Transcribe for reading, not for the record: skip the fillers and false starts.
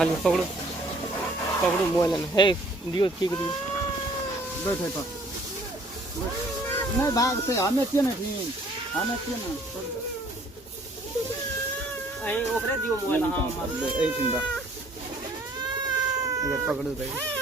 खाली पकड़ो पकड़ो मोबाइल है दियो ठीक दियो बैठे तो नहीं भाग से हमें क्यों नहीं हमें क्यों ना ओकरे दियो मोबाइल हां ए चिंता अगर पकड़ो भाई